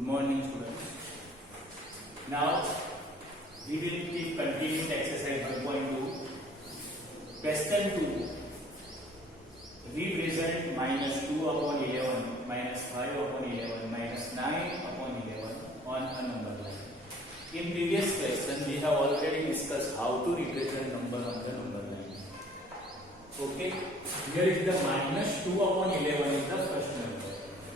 Good morning, students. Now we will keep continuing exercise 1.2. Question 2. Represent minus 2 upon 11, minus 5 upon 11, minus 9 upon 11 on a number line. In previous question, we have already discussed how to represent number on the number line. Okay, here is the minus 2 upon 11 is the first number.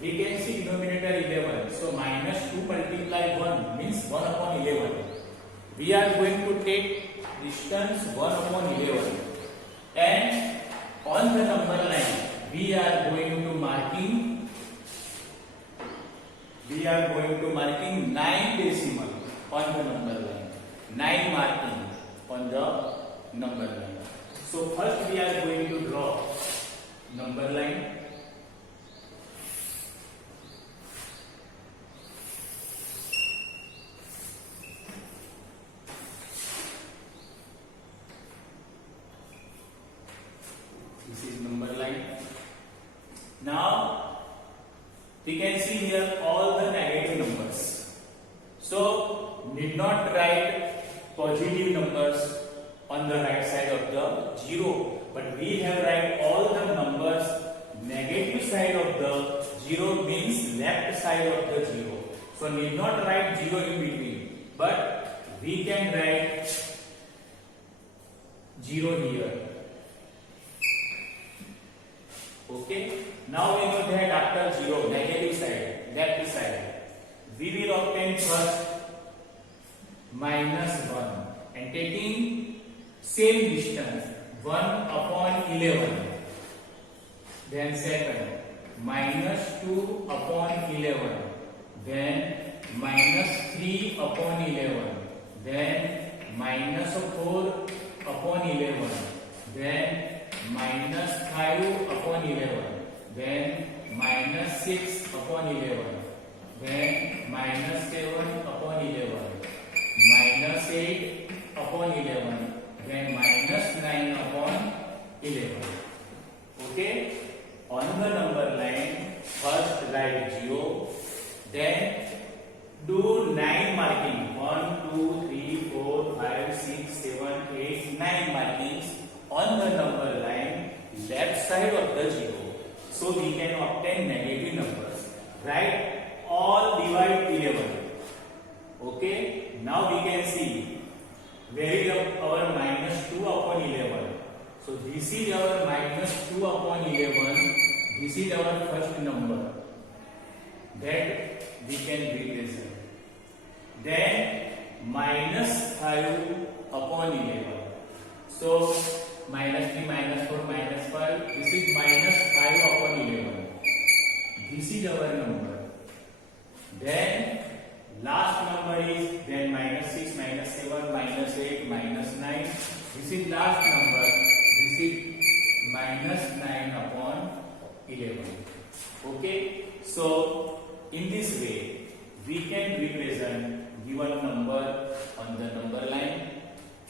We can see denominator 11. So minus 2 multiply 1 means 1 upon 11. We are going to take distance 1 upon 11. And on the number line, we are going to marking 9 decimal on the number line. 9 marking on the number line. So first we are going to draw number line. This is number line. Now we can see here all the negative numbers. So need not write positive numbers on the right side of the 0, but we have write all the numbers negative side of the 0 means left side of the 0. So need not write 0 in between, but we can write 0 here. Okay. Now we know that after 0, negative side, left side, we will obtain first minus 1 and taking same distance 1 upon 11. Then second minus 2 upon 11. Then minus 3 upon 11. Then minus 4 upon 11. Then minus 5 upon 11. Then minus 6 upon 11. Then minus 7 upon 11. Minus 8 upon 11. Then minus 9 upon 11. Okay. On the number line, first write 0. Then do 9 marking. 1, 2, 3, 4, 5, 6, 7, 8, 9 markings on the number line left side of the 0. So we can obtain negative numbers. Write all divide 11. Okay. Now we can see where is our minus 2 upon 11. So this is our minus 2 upon 11. This is our first number that we can represent. Then minus 5 upon 11. So minus 3, minus 4, minus 5. This is minus 5 upon 11. This is our number. Then last number is then minus 6, minus 7, minus 8, minus 9. This is last number. This is minus 9 upon 11. Okay. So in this way, we can represent given number on the number line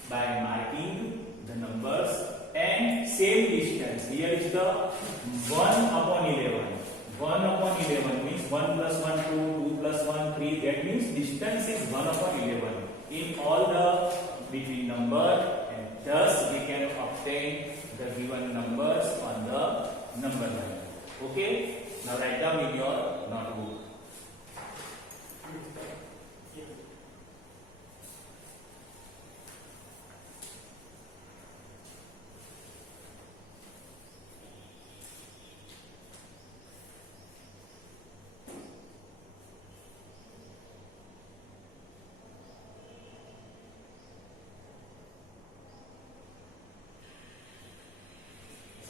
by marking the numbers and same distance. Here is the 1 upon 11. 1 upon 11 means 1 plus 1, 2, 2 plus 1, 3. That means distance is 1 upon 11 in all the between number, and thus we can obtain the given numbers on the number line. Okay. Now write down in your notebook.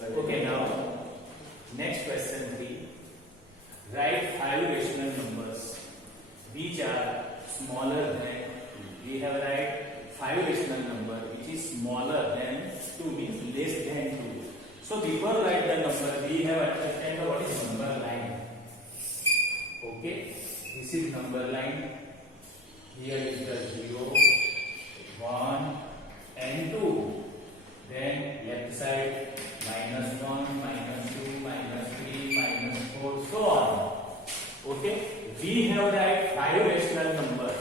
Okay, now next question 3. Write 5 rational numbers which are smaller than 2. We have write 5 rational number which is smaller than 2 means less than 2. So before write the number, we have understand what is number line. Okay, this is number line. Here is the 0, 1 and 2. Then left side minus 1, minus 2, minus 3, minus 4, so on. Okay. we have right 5 rational numbers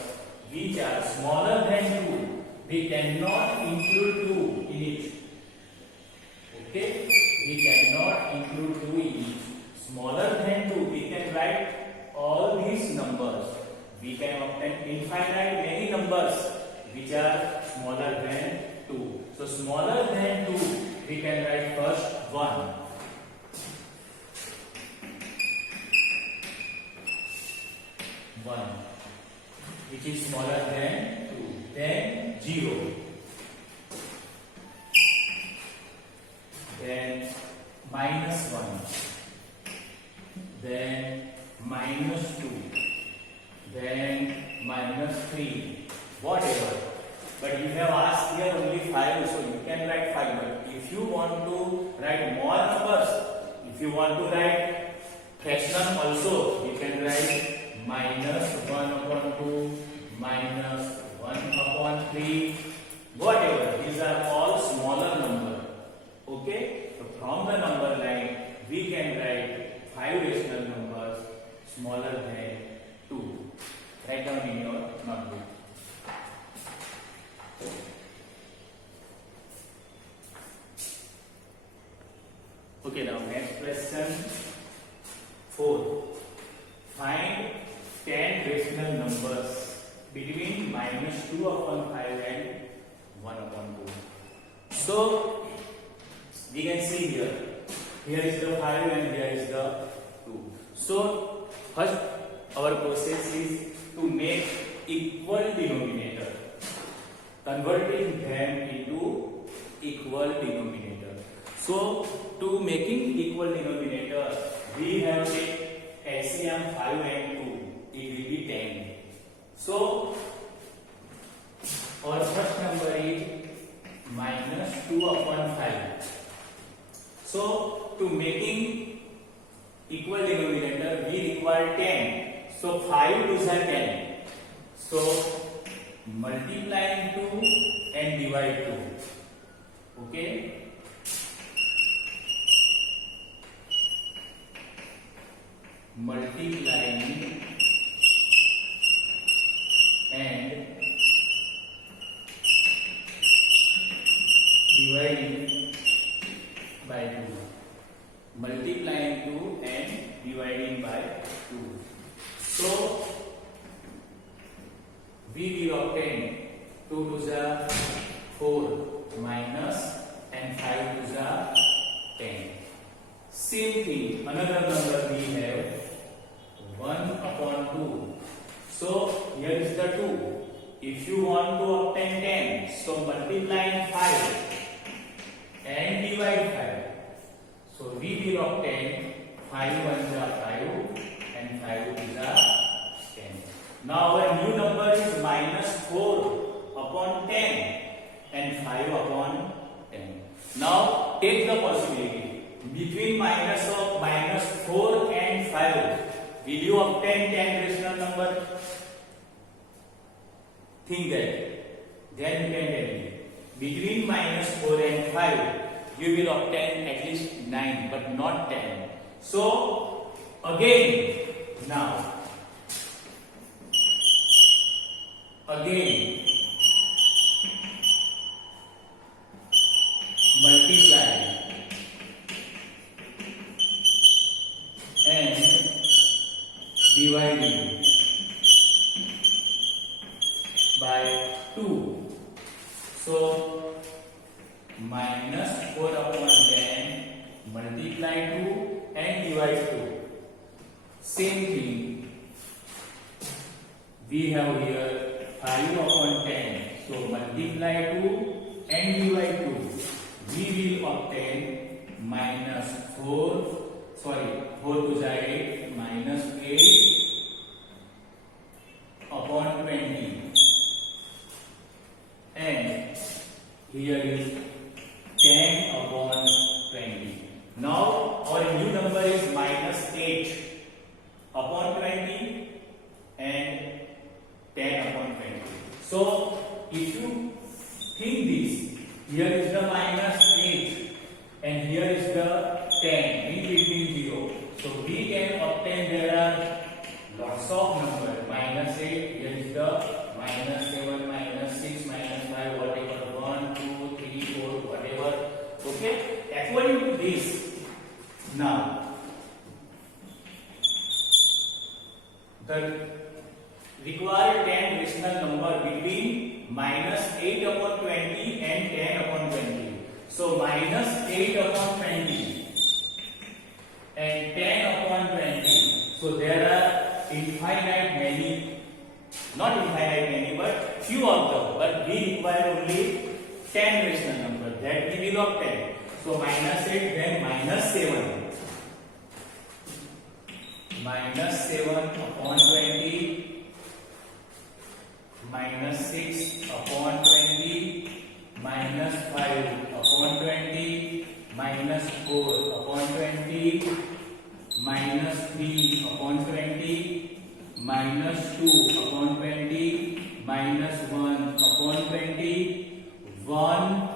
which are smaller than 2. We cannot include 2 in it. Okay? We cannot include 2 in it. Smaller than 2, we can write all these numbers. We can obtain infinite many numbers which are smaller than 2. So smaller than 2, we can write first 1. 1, which is smaller than 2. Then 0. Then minus 1. Then minus 2. Then minus 3. Whatever. But you have asked here only 5, so you can write 5. But if you want to write more numbers, if you want to write fraction also, you can write minus 1 upon 2, minus 1 upon 3, whatever. These are all smaller number. Okay? So from the number line, we can write 5 rational numbers smaller than 2. Write down in your notebook. Okay, now next question 4. Find 10 rational numbers between minus 2 upon 5 and 1 upon 2. So, we can see here. Here is the 5 and here is the 2. So, first our process is to make equal denominator. Converting them into equal denominator. So, to making equal denominator, we have take LCM 5 and 2. It will be 10. So, our first number is minus 2 upon 5. So, to making equal denominator, we require 10. So, 5 to 10. So, multiply 2 and divide 2. Okay? Multiplying and dividing by 2. Multiplying 2 and dividing by 2. So, we will obtain 2 to the 4 minus and 5 to the 10. Same thing, another number we have 1 upon 2. So, here is the 2. If you want to obtain 10, so multiply 5 and divide 5. So, we will obtain 5 1 is 5 and 5 is 10. Now, our new number is minus 4 upon 10 and 5 upon 10. Now, take the possibility. Between minus 4 and 5, will you obtain 10 rational number? Think that. Then you can tell me. Between minus 4 and 5, you will obtain at least 9, but not 10. So, again, now, again, multiply and dividing by 2. So, minus 4 upon 10, multiply 2 and divide 2. Same thing. We have here 5 upon 10. So, multiply 2 and divide 2. We will obtain minus 4 to the 8, minus 8 upon 20. And here is 10 upon 20. Now, our new number is minus 8 upon 20 and 10 upon 20. So, if you think this, here is the minus 8 and here is the 10 in between 0. So, we can obtain there are lots of number. Minus 8, here is the minus 7, minus 6, minus 5, whatever. 1, 2, 3, 4, whatever. Okay? According to this, now, the required 10 rational number between minus 8 upon 20 and 10 upon 20. So, minus 8 upon 20 and 10 upon 20. So, there are infinite many, not infinite many, but few of them. But we require only 10 rational number, that we will obtain. So, minus 8, then minus 7. Minus 7 upon 20, minus 6 upon 20, minus 5 upon 20, minus 4 upon 20, minus 3 upon 20, minus 2 upon 20, minus 1 upon 20, 1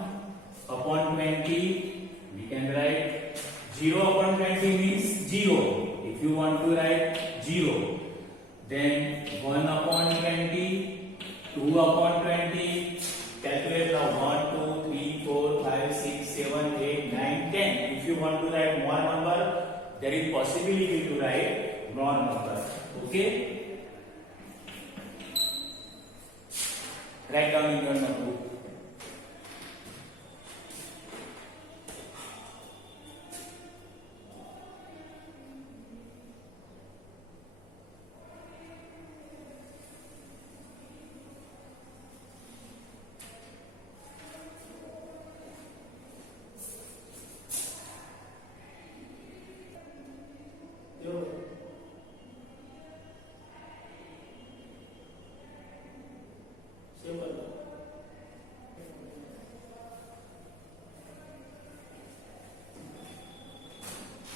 upon 20, we can write 0 upon 20 means 0. If you want to write 0, then 1 upon 20, 2 upon 20, calculate now 1, 2, 3, 4, 5, 6, 7, 8, 9, 10. If you want to write more number, there is possibility to write more number. Okay? Write down in your notebook.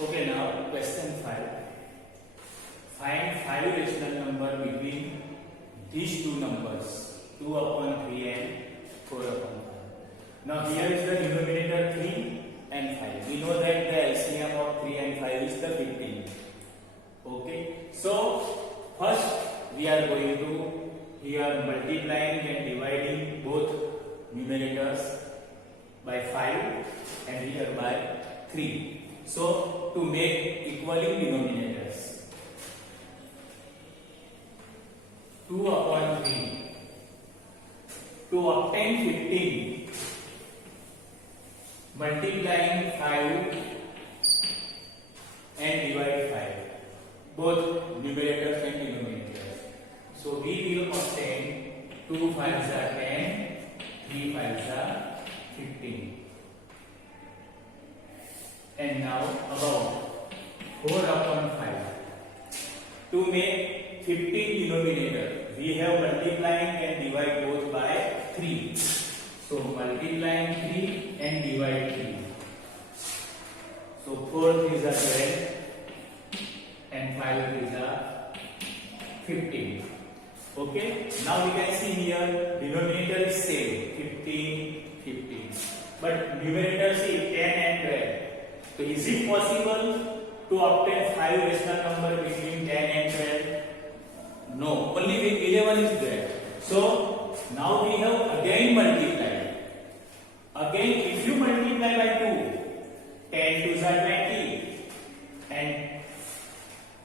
Okay, now question 5. Find 5 rational number between these two numbers, 2 upon 3 and 4 upon 5. Now here is the denominator 3 and 5. We know that the LCM of 3 and 5 is the 15. Okay, so first we are going to here multiplying and dividing both numerators by 5 and here by 3. So, to make equaling denominators, 2 upon 3, to obtain 15, multiplying 5 and divide 5, both numerators and denominators. So, we will obtain 2 5s are 10, 3 5s are 15. And now about 4 upon 5. To make 15 denominator, we have multiplying and divide both by 3. So multiplying 3 and divide 3. So 4 is a 12 and 5 is a 15. Okay. Now we can see here denominator is same 15, 15. But numerator see 10 and 12. So is it possible to obtain 5 rational number between 10 and 12? No, only with 11 is there. So now we have again multiplied. Again, if you multiply by 2, 10 2s are 20 and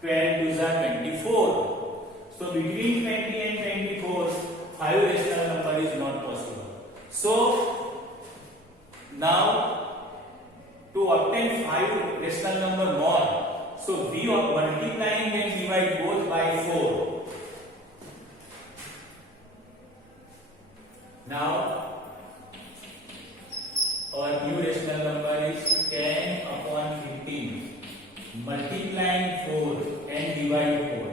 12 2s are 24. So between 20 and 24, 5 rational number is not possible. So now to obtain 5 rational number more, so we are multiplying and divide both by 4. Now our new rational number is 10 upon 15. Multiplying 4 and divide 4.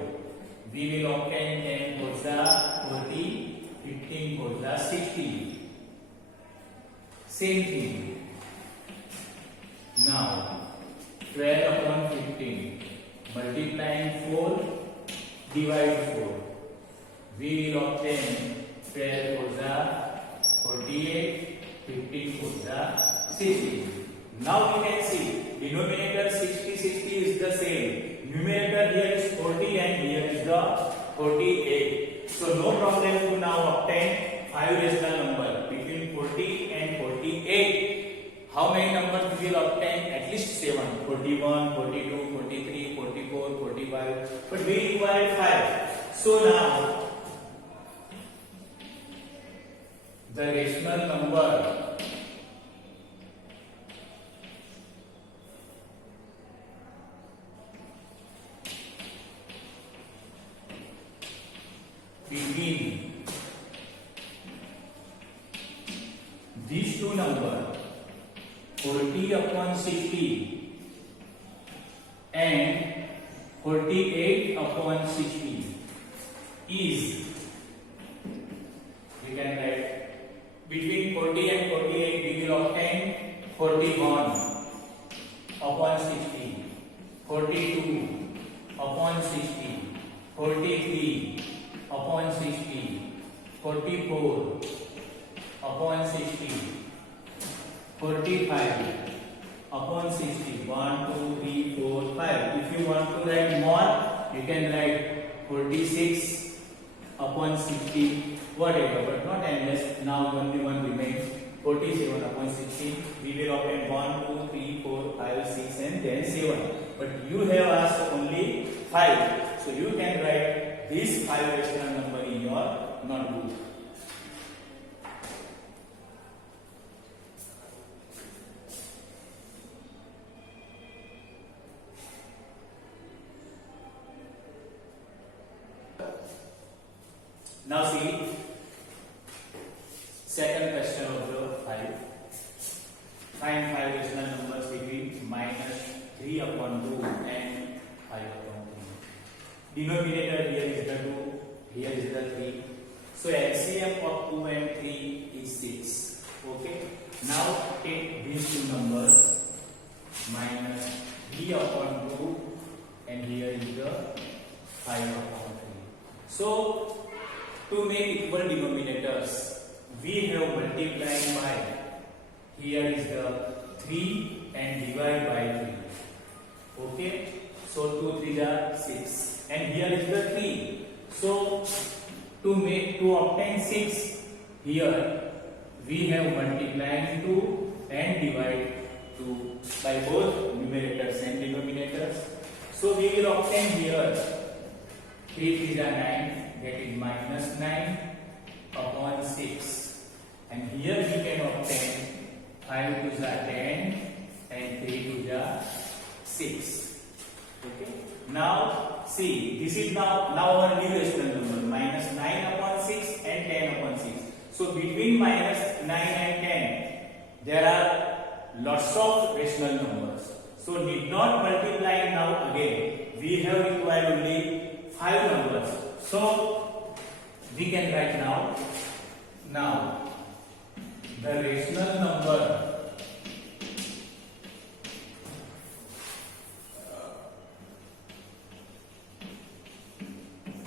We will obtain 10 4s are 40, 15 4s are 60. Same thing. Now 12 upon 15. Multiplying 4, divide 4. We will obtain 12 4s are 48, 15 4s are 60. Now we can see denominator 60, 60 is the same. Numerator here is 40 and here is the the 48. So no problem to now obtain 5 rational number between 40 and 48. How many numbers we will obtain? At least 7. 41, 42, 43, 44, 45. But we require 5. So now the rational number between these two numbers 40 upon 60 and 48 upon 60 is, we can write, between 40 and 48 we will obtain 41 upon 60, 42 upon 60, 43 upon 60, 44 upon 60, 45 upon 60. 1, 2, 3, 4, 5. If you want to write more, you can write 46 upon 60, whatever, but not endless. Now only one remains. 47 upon 60. We will obtain 1, 2, 3, 4, 5, 6, and then 7. But you have asked only 5. So you can write this 5 rational number in your notebook. Now see, second question of the 5. Find 5 rational numbers between minus 3 upon 2 and 5 upon 3. Denominator here is the 2, here is the 3. So LCM of 2 and 3 is 6. Okay. Now take these two numbers, minus 3 upon 2 and here is the 5 upon 3. So to make equal denominators, we have multiplied by, here is the 3 and divide by 3. Okay. So 2 3 are 6 and here is the 3. So to obtain 6, here we have multiplied 2 and divide 2 by both numerators and denominators. So we will obtain here 3 3 are 9, that is minus 9 upon 6, and here we can obtain 5 2s are 10 and 3 2s are 6. Okay. Now see, this is now our new rational number, minus 9 upon 6 and 10 upon 6. So between minus 9 and 10 there are lots of rational numbers. So need not multiply now again. We have required only 5 numbers. So we can write now the rational number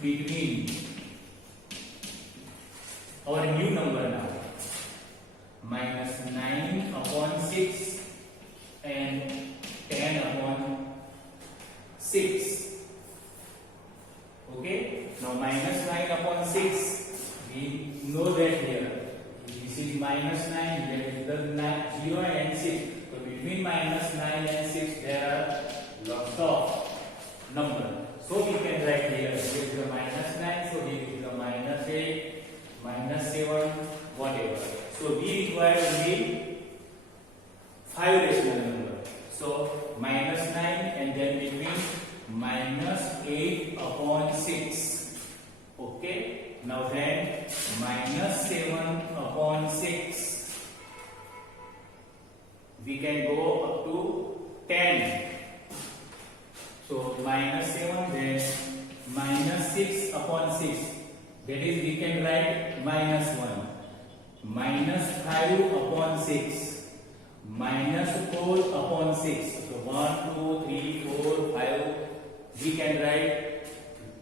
between our new number now, minus 9 upon 6 and 10 upon 6. Okay. Now minus 9 upon 6, we know that here this is minus 9, here is the 0 and 6. So between minus 9 and 6 there are lots of numbers. So we can write here, this is the minus 9, so here is the minus 8, minus 7, whatever. So we require only 5 rational numbers. So minus 9 and then between minus 8 upon 6. Okay. Now then minus 7 upon 6. We can go up to 10. So minus 7, then minus 6 upon 6. That is, we can write minus 1. Minus 5 upon 6. Minus 4 upon 6. So 1, 2, 3, 4, 5. We can write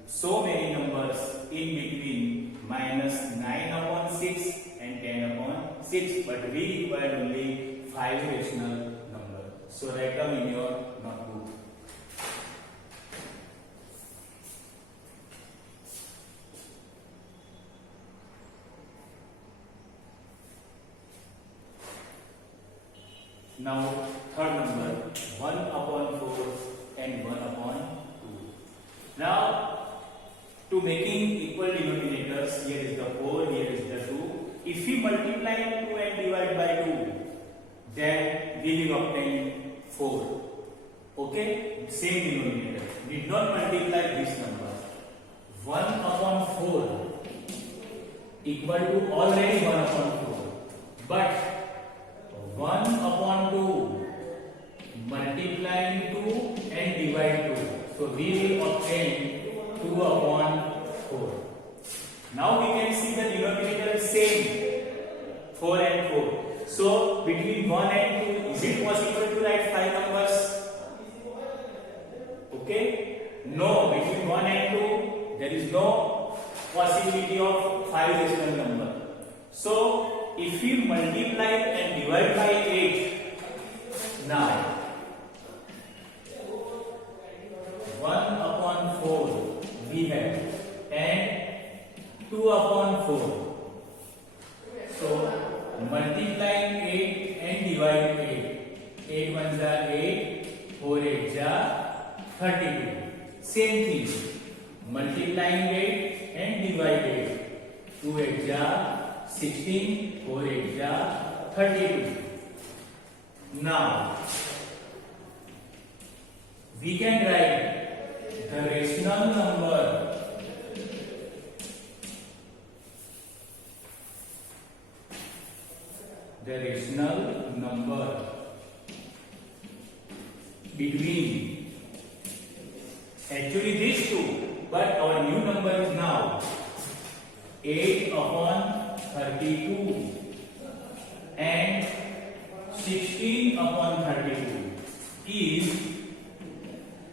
so many numbers in between minus 9 upon 6 and 10 upon 6. But we require only 5 rational numbers. So write down in your notebook. Now third number 1 upon 4 and 1 upon 2. Now to making equal denominators, here is the 4, here is the 2. If we multiply 2 and divide by 2, then we will obtain 4. Okay, same denominator. Did not multiply this number. 1 upon 4 equal to already 1 upon 4. But 1 upon 2 multiplying 2 and divide 2. So we will obtain 2 upon 4. Now we can see the denominator is same, 4 and 4. So between 1 and 2, is it possible to write 5 numbers? Okay? No, between 1 and 2, there is no possibility of 5 decimal number. So if we multiply and divide by 8, now 1 upon 4 we have and 2 upon 4. So multiplying 8 and divide 8. 8 ones are 8, 4 8s are 32. Same thing. Multiplying 8 and divide 8. 2 8s are 16, 4 8s are 32. Now we can write the rational number between actually these two, but our new number is now 8 upon 32 and 16 upon 32 is,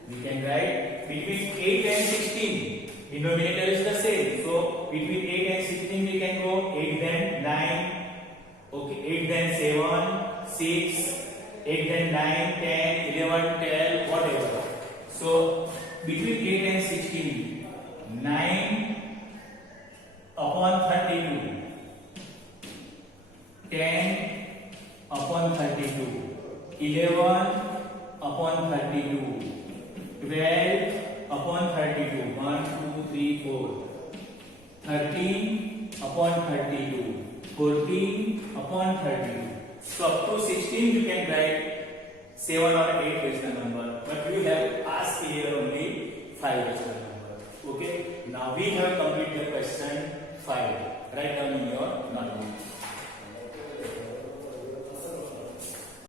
we can write between 8 and 16. Denominator is the same. So between 8 and 16 we can go 8 then 9. Okay, 8 then 7, 6, 8 then 9, 10, 11, 12, whatever. So between 8 and 16, 9 upon 32, 10 upon 32, 11 upon 32, 12 upon 32, 1, 2, 3, 4, 13 upon 32, 14 upon 32. So up to 16 you can write 7 or 8 rational number, but we have asked here only 5 rational number. Okay, now we have completed the question 5. Write down